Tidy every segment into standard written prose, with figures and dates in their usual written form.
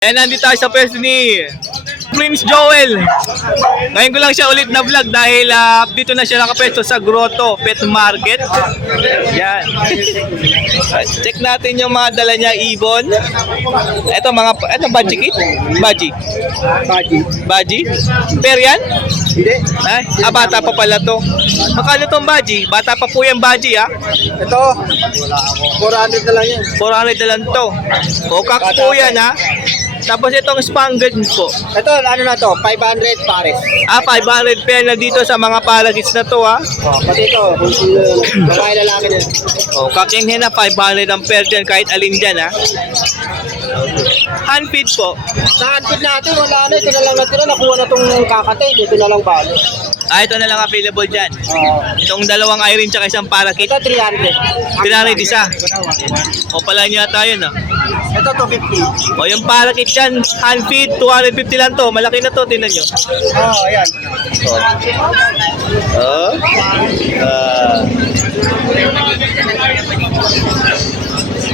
Ayan, nandito tayo sa pwesto ni Prince Joel. Ngayon ko lang siya ulit na vlog dahil dito na siya nakapwesto sa Grotto Pet Market. Yan. Check natin yung mga dala niya, ibon. Ito Baji kit? Baji? Baji? Pair yan? Hindi. Bata pa pala to. Makano tong Baji? Bata pa po yung Baji, ha? Ito, 400 na lang yan. 400 na lang to. O, kak po yan, ha? Tapos itong Spangled po. Ito, ano na to, 500 pares. 500 pair na dito sa mga palagits na to, ha? Pati ito, babae lalaki din. Kaking hen na 500 ang pair dyan, kahit alin dyan, ha? Handfeed po. Sa handfeed natin, wala na. Ito na lang natira, nakuha na itong kakatay. Ito na lang bali. Ito na lang available dyan. Itong dalawang Irene tsaka isang parakit. Ito, 300. 300 isa. O pala niya tayo, no? Ito, 250. O yung parakit dyan, handfeed, 250 lang to. Malaki na to, tinan nyo. Ayan.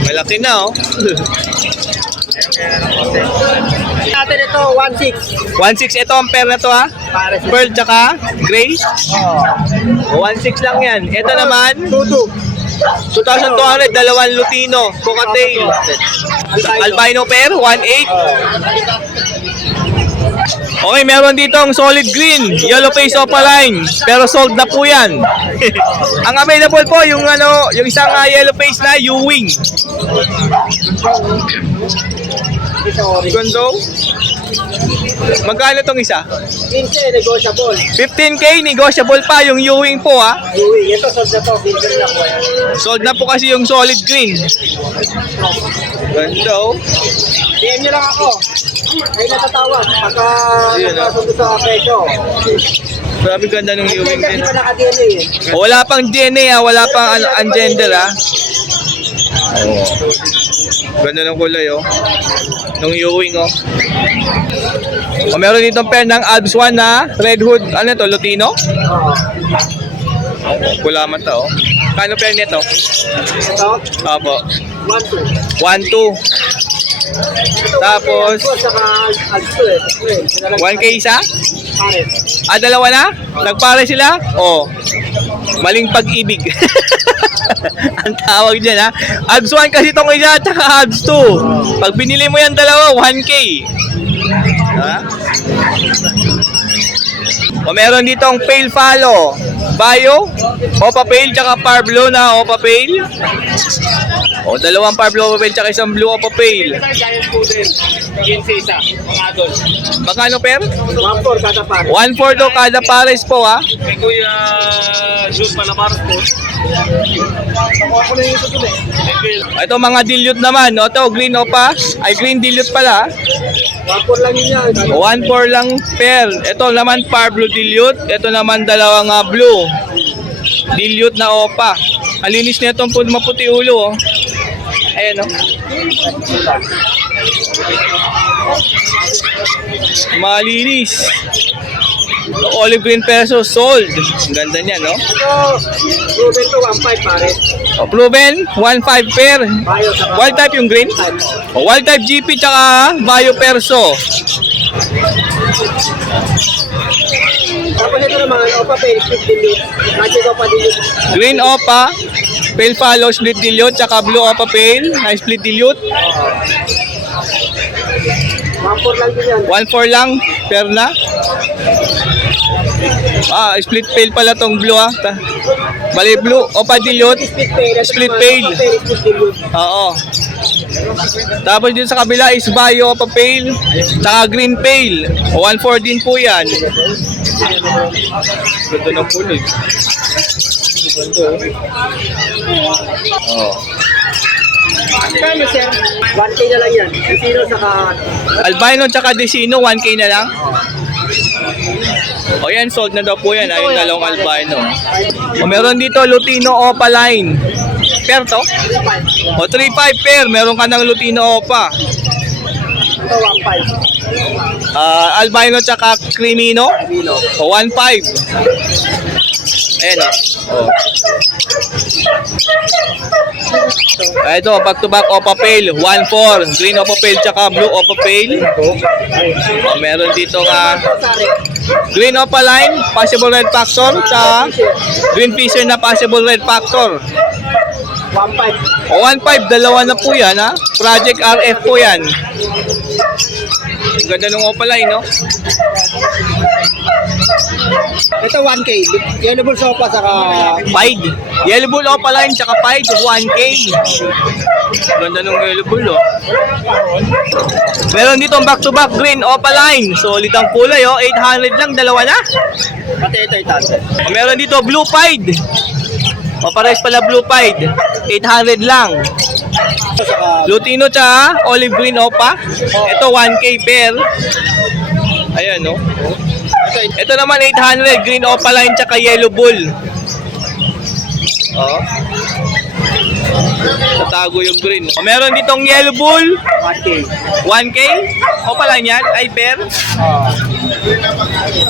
Malaki na, oh. Natin ito, 1.6. 1.6 ito ang pair na to, ha? Pares. Pearl tsaka gray. 1.6 lang yan. Ito naman, 2.2. 2,200, dalawang Lutino, cocktail. Albino pair, 1.8. Okay, meron dito ang solid green, yellow face opaline, pero sold na po yan. Ang available po yung yung isang yellow face na Ewing. Gondo. Magkano tong isa? 15, negotiable. 15K, negotiable pa yung Ewing po, ha. Ewing, ito, sold na to. 15 na po yan. Sold na po kasi yung solid green. Gondo. DM nyo lang ako. Ay natatawag. Pagka Ayun, nasundo sa presyo. Grabe ganda ng Ewing Hindi din. pa naka-DNA eh. Wala pang DNA, ha. Wala pang ungender, ha. Ganda ng kulay, oh. Nung Ewing, oh. Meron ditong pair ng Alps 1 na Red Hood, ano to, Lutino? Pula mata, oh. Kano pair nito? Ito, Opo. 1-2. 1-2. Tapos, Saka Alto eh. 1K isa? Pares. Dalawa na? Nagpare sila? Oh. Maling pag-ibig. Ang tawag dyan, ha? Abs 1 kasi itong isa, tsaka abs 2. Pag binili mo yan dalawa, 1K. Ha? O meron ditong Pale Follow, Bio, Opa Pale, tsaka Parblo na Opa Pale. O dalawang Parblo Opa Pale, tsaka isang Blue Opa Pale. Giant Poodle. 15 isa. Mga adult. Magkano per? 1-4 kada pares. 1-4 to kada pares po, ha? May Kuya Jules Palaparos po. Nakuha ko na yung ito eh. Ito mga dilute naman, no? Ito, green opa. Ay, green dilute pala. 1-4 lang yun yan. 1-4 lang pair. Ito naman Parblo dilute. Ito naman dalawang blue. Dilute na opa. Ang linis na itong maputi ulo, oh. Ayan, oh. Malinis. Olive green peso sold. Ang ganda niya, no? Ito, proven to 1-5 pares. Proven, 1.5 pair. Bayo sa Wild type yung green? Wild type GP tsaka Bio Perso. Tapos ito naman, Opa Pale, split dilute. Magic Opa dilute. Green Opa, Pale Follow, Split Dilute, tsaka Blue Opa Pale, na Split Dilute. 1-4 lang din yan. 1.4 lang, pair na. Split Pale pala tong Blue, ha. Bali Blue, Opa Dilute, Split Pale. Split Pale. Opa Pale, split dilute. Oo. Tapos dito sa kabila is Bio Opa Pale, tsaka Green Pale. 1.4 din po yan. Ganda ng kulay. Oh. Kano sir? 1K na lang yan. Sino saka... Albino tsaka Desino, 1K na lang. O yan, sold na daw po yan, yung dalawang albino. O meron dito, Lutino Opa line. Pair to? O 3.5 pair, meron ka ng Lutino Opa. Ito 1.5. Albino tsaka Crimino. Camino. O 1.5. Ayan, o. Ito, back-to-back Opa Pale. 1-4. Green Opa Pale tsaka blue Opa Pale. Meron dito nga Green Opaline, possible red factor, tsaka Green Fisher na possible red factor. 1.5. O 1.5, dalawa na po yan ha. Project RF po yan. Ang ganda ng Opaline, no? Ito 1K. Yellow Bull Sopa saka Pied. Yellow Bull Opaline, tsaka Pied, 1K. Ang ganda ng Yellow Bull, oh. Meron dito back-to-back Green Opaline. Solid ang kulay, oh. 800 lang, dalawa na. pati ito ito. Meron dito Blue Pied. O pares pala Blue Pied. 800 lang. Saka Lutino tsaka Olive Green Opa. Ito 1K pair. Ayan, no? Ito naman 800 Green Opaline tsaka Yellow Bull. Oh. Tatago yung green. O, meron ditong Yellow Bull. 1K. 1K. Opaline yan. Ay pair.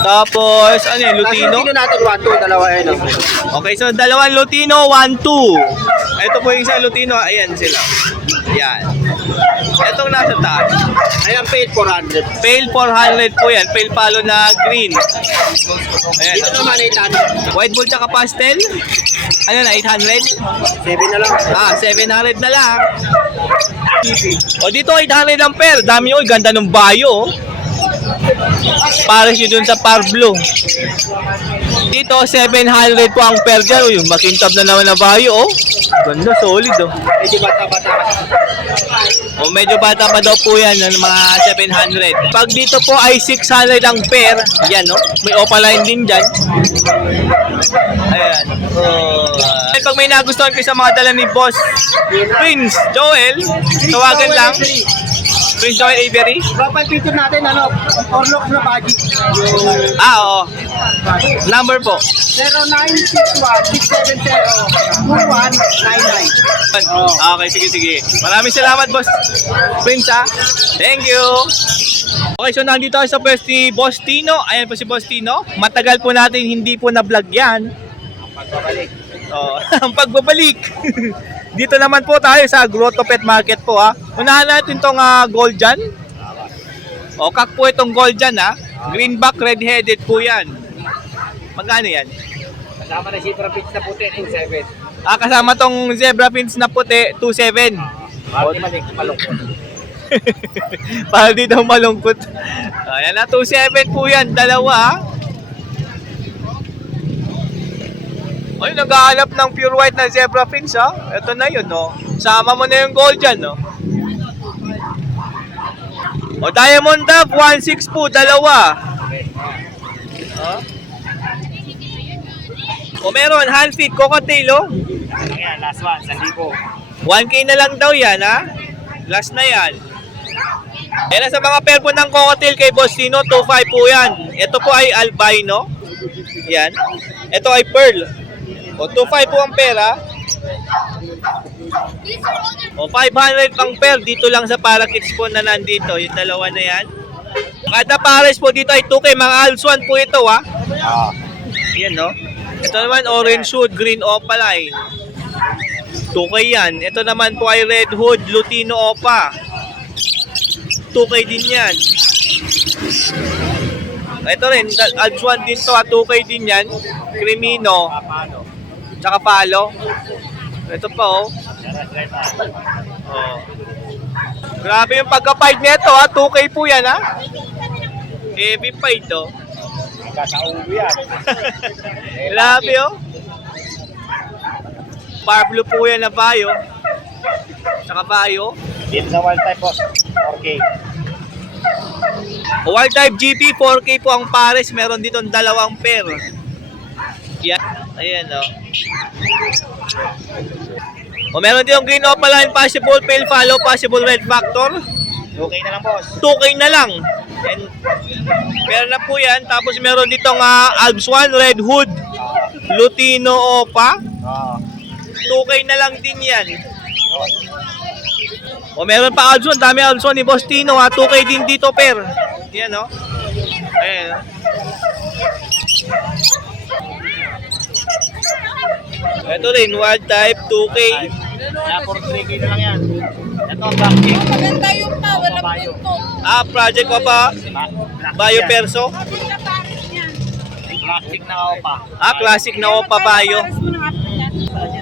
Tapos, ano yun? Lutino. Lutino natin 1-2, dalawa yun. Okay, so dalawang Lutino, 1-2. Ito po yung isang Lutino, ayan sila. Yan. Itong nasa taas. Ayan, paid 400. Pale 400 po yan. Pale palo na green. Ayan. Dito naman 800. White bull tsaka pastel. Ano na, 800? 7 na lang. 700 na lang. O dito, 800 ang pair. Dami nyo, ganda ng bayo. Pares nyo dun sa Parblo. Dito, 700 po ang pair dyan. Yung makintab na naman na bayo, oh. Ganda, solid, oh. Medyo bata-bata. O medyo bata pa daw po yan ng mga 700. Pag dito po ay 600 ang pair, yan, no? May Opaline din dyan. Ayan. Pag may nagustuhan kayo sa mga dala ni Boss Prince Joel, tawagan lang. Prince Joel Avery. Profile picture natin, Orlock na Baji. Oo. Number po. 0961-670-2199. Okay, sige. Maraming salamat, Boss Prince, ha? Thank you. Okay, so nandito tayo sa pwesto ni Boss Tino. Ayan po si Boss Tino. Matagal po natin hindi po na-vlog yan. Ang pagbabalik. Dito naman po tayo sa Grotto Pet Market po, ha. Unahan natin itong gold dyan. O, kak po itong gold dyan, ha. Greenback, red-headed po yan. Magkano yan? Kasama na si Profits na puti, 27. Kasama tong zebra fins na puti, 2.7. Malik, malungkot. Para dito malungkot. Ayan na, 2.7 po yan, dalawa, ha. Ay, naghahanap ng pure white na zebra fins, ha. Ito na yun, no. Sama mo na yung gold dyan, no. O, Diamond Dove, 1.6 po, dalawa. O, meron, hand feed, cocktail, oh. Ayan, last one, 1,000. 1K na lang daw yan, ha. Last na yan. Yan sa mga pair po ng cocktail kay Boss Tino, 2.5 po yan. Ito po ay albino. Yan. Ito ay pearl. O, 2.5 po ang pera. O, 500 pang pair. Dito lang sa Parakeets po na nandito. Yung dalawa na yan. Kada pares po dito ay 2K. Mga Alswan po ito, ha. Yan, no. Ito naman, orange hood, green opaline. 2K yan. Ito naman po ay red hood, Lutino Opa. 2K din yan. Ito rin, Alswan din to, 2K din yan. Crimino. Tsaka palo. Ito pa, oh. Grabe yung pagka-fight nito, ha. 2K po yan, ha. Heavy fight, oh. Kasaubo yan. Grabe, oh. Parblo po yan na bayo. Tsaka bayo. Dito sa wild type po, 4K. Wild type GP, 4K po ang pares. Meron dito dalawang pair. Yan. Ayan, oh. O, meron din yung green opaline, possible pale follow, possible red factor. 2K na lang, boss. 2K na lang. And, meron na po yan. Tapos meron ditong Alps 1, red hood, Lutino Opa. 2K na lang din yan. O, meron pa Alps 1. Dami Alps 1 ni Boss Tino, ha. 2K din dito, per. Yan, no. Ayan, no. Ito rin, wild type, 2K. Kaya 4-3K na lang yan. Ito ang plastic. Maganda yung pa, walang buntot. Project pa ba? Bayo Perso? Sabi na pares niyan. Plastic na ako pa. Classic na Opa Bayo. Pares mo ng apple yan.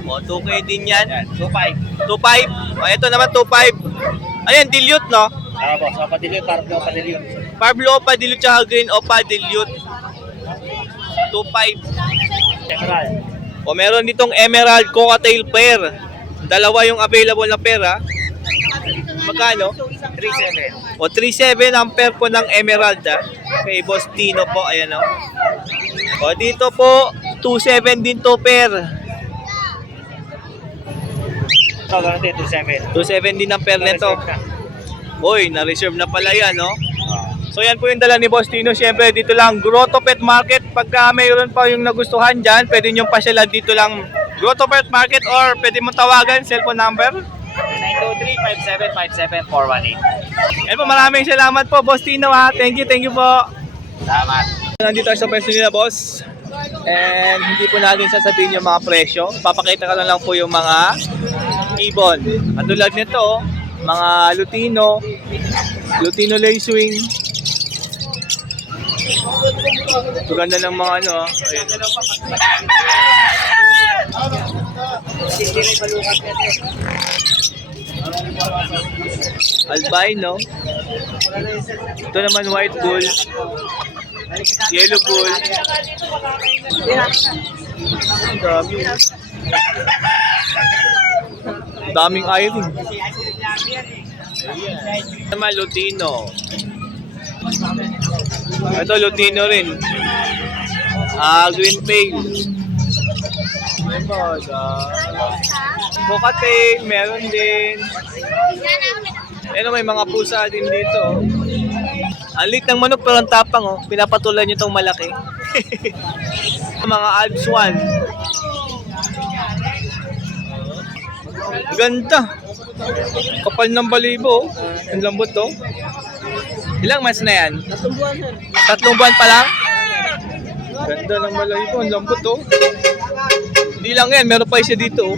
O, 2K din yan. 2.5. 2.5. O, ito naman 2.5. Ayan, dilute, no? Boss. Opa dilute, parang opa dilute. Pablo Opa dilute tsaka Green Opa dilute. 2.5. Emerald. O, meron ditong Emerald Cocktail Pair. Dalawa yung available na pair, ha? Magkano? 3.7. O, 3.7 ang pair po ng Emerald, ha? Kay Boss Tino po, ayan, o. O, dito po, 2.7 din to pair. Ito, ganun din, 2.7. 2.7 din ang pair nito. Uy, na-reserve na pala yan, no? So yan po yung dala ni Boss Tino. Siyempre dito lang, Grotto Pet Market. Pagka mayroon pa yung nagustuhan dyan, pwede nyo pasyalan dito lang Grotto Pet Market or pwede mo tawagan, cellphone number. 923-5757418. Yan po, maraming salamat po, Boss Tino, ha. Thank you po. Salamat. Nandito tayo sa pwesto nila, boss. And hindi po natin sasabihin yung mga presyo. Papakita ka lang po yung mga ibon. Katulad nito, mga Lutino Lacewing. Ito ganda ng mga ano. Ayun. Albino. Ito naman white bull. Yellow bull. Ang dami. Daming iron. Ito naman Lutino. Ito Lutino rin. Green Pale. Cocktail, meron din. Ano, may mga pusa din dito. Ang liit ng manok pero ang tapang, oh. Pinapatulan nyo itong malaki. Mga Alps 1. Ganda. Kapal ng balibo, oh. Ang lambot, oh. Ilang months na yan? 3 buwan, sir. 3 buwan pa lang? Ganda ng balibo, ang lambot, oh. Hindi lang yan, meron pa isa dito, oh.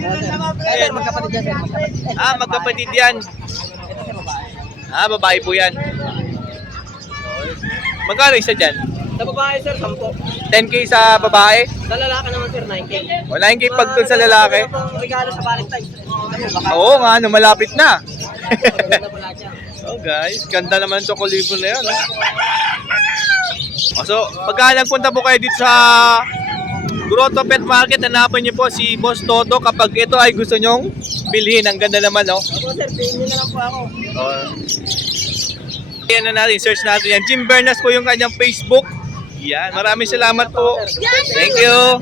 Ayan, magkapatid yan, sir. Magkapatid. Magkapatid yan. Babae po yan. Magkano isa dyan? Sa babae, sir, 10. 10K sa babae? Sa lalaki naman, sir, 9K. O 9K pag dun sa lalaki? Regalo sa Valentine's. Oo nga, no, malapit na. Maganda po lahat yan. So guys, ganda naman ang chocolate na yan. So, pagka nagpunta po kayo dito sa Grotto Pet Market, hanapan niyo po si Boss Toto kapag ito ay gusto nyong bilhin. Ang ganda naman, no? Ako, sir, pingin nyo na lang po ako. Yan na natin, search natin yan. Jim Bernas po yung kanyang Facebook. Yan, maraming salamat po. Thank you.